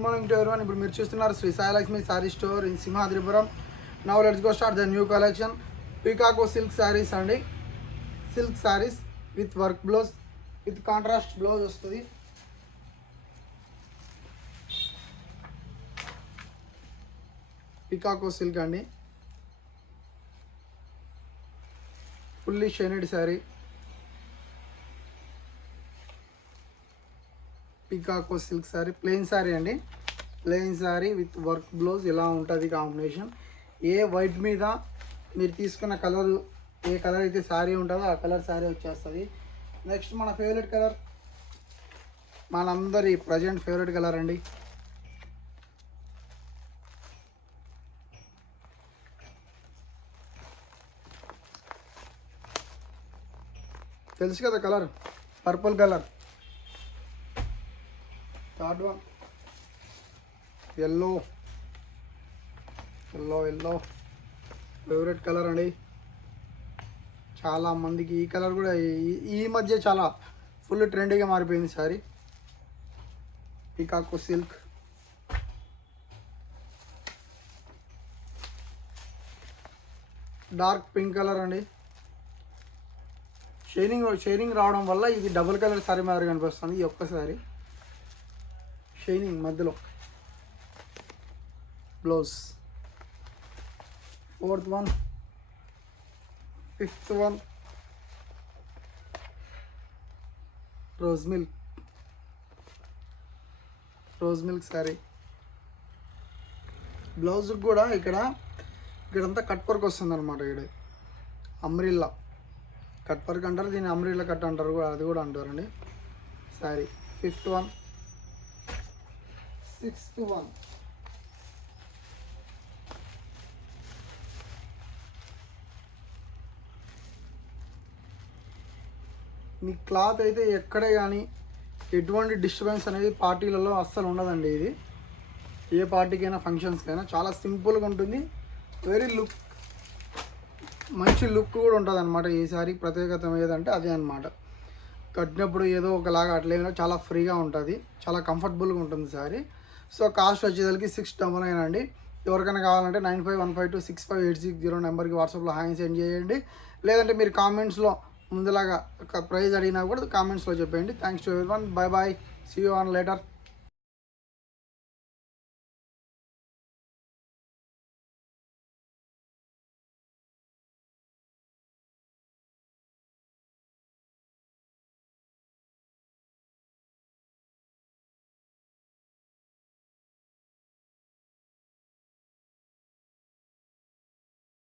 Good morning to everyone. ఇప్పుడు మీరు చూస్తున్నారు Shri Sailakshmi sari store in Simhadripuram. Now let's go start the new collection. Peacock silk saris అండి. Silk saris with work blouse, with contrast blouse వస్తుంది. Peacock silk అండి, fully shined sari. Peacock silk sari, plain sari అండి. Plain sari with work blouse ఇలా ఉంటుంది combination. ఏ white మీద మీరు తీసుకున్న colour, ఏ colour అయితే శారీ ఉంటుందో ఆ కలర్ శారీ వచ్చేస్తుంది. నెక్స్ట్ మన ఫేవరెట్ కలర్, మనందరి ప్రజెంట్ ఫేవరెట్ కలర్ అండి. తెలుసు కదా colour, purple colour. Third one yellow, yellow yellow favourite colour అండి. చాలా మందికి ఈ కలర్ కూడా ఈ మధ్య చాలా ఫుల్ ట్రెండీగా మారిపోయింది sari. Peacock silk, dark pink colour అండి. షైనింగ్ రావడం వల్ల ఇది డబుల్ కలర్ సారీ మాదిరి కనిపిస్తుంది. ఈ ఒక్కసారి షైనింగ్ మధ్యలో blouse. Fourth one, fifth one rose milk sari. Blouse కూడా ఇక్కడంతా కట్ వర్క్ వస్తుంది అనమాట. ఇక్కడ అమ్రిల్లా కట్ వర్క్ అంటారు, దీన్ని అమ్రిల్లా కట్ అంటారు, అది కూడా అంటారండి. Sari fifth one, sixth one. మీ క్లాత్ అయితే ఎక్కడే కానీ ఎటువంటి డిస్టర్బెన్స్ అనేది పార్టీలలో అస్సలు ఉండదండి. ఇది ఏ పార్టీకైనా ఫంక్షన్స్కైనా చాలా సింపుల్గా ఉంటుంది. వెరీ మంచి లుక్ కూడా ఉంటుంది అనమాట. ఈ సారీ ప్రత్యేకత ఏదంటే అదే అనమాట. కట్టినప్పుడు ఏదో ఒకలాగా అట్లా చాలా ఫ్రీగా ఉంటుంది, చాలా కంఫర్టబుల్గా ఉంటుంది సారీ. సో కాస్ట్ వచ్చేసరికి 699 అండి. ఎవరికైనా కావాలంటే 9515265860 నెంబర్కి వాట్సాప్లో హాయ్ సెండ్ చేయండి. లేదంటే మీరు కామెంట్స్లో ముందులాగా ప్రైజ్ అడిగినా కూడా కామెంట్స్లో చెప్పండి. Thanks to everyone. Bye bye, see you on later.